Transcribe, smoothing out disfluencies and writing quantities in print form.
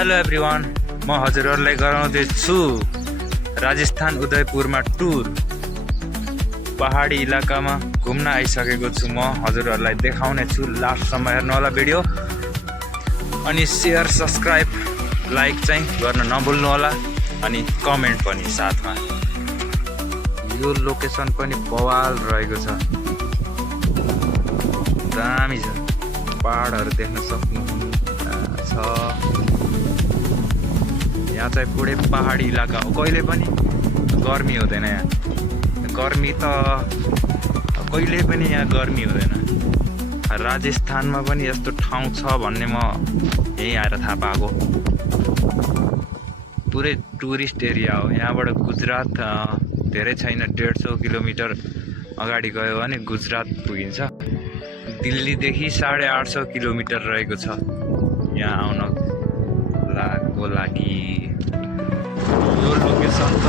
Hello everyone, म हजुरहरूलाई गराउँदैछु राजस्थान उदयपुरमा टुर। पहाडी इलाकामा घुम्न आइसकेको छु। म हजुरहरूलाई देखाउने छु। लास्टसम्म हेर्नु होला भिडियो। अनि सेयर, सब्सक्राइब, लाइक चाहिँ गर्न नभुल्नु होला। अनि कमेन्ट पनि साथमा। यो लोकेसन पनि बवाल रहेको छ, दामी छ। पहाडहरू देख्न सक्नुहुन्छ। यहाँ चाहिँ पुरै पहाडी इलाका हो। कहिले पनि गर्मी हुँदैन यहाँ। गर्मी त कहिले पनि यहाँ गर्मी हुँदैन। राजस्थानमा पनि यस्तो ठाउँ छ भन्ने म यहीँ आएर थाहा पाएको। पुरै टुरिस्ट एरिया हो। यहाँबाट गुजरात धेरै छैन, 150 किलोमिटर अगाडि गयो भने गुजरात पुगिन्छ। दिल्लीदेखि 850 किलोमिटर रहेको छ यहाँ आउनको लागि। यो लोकेसन त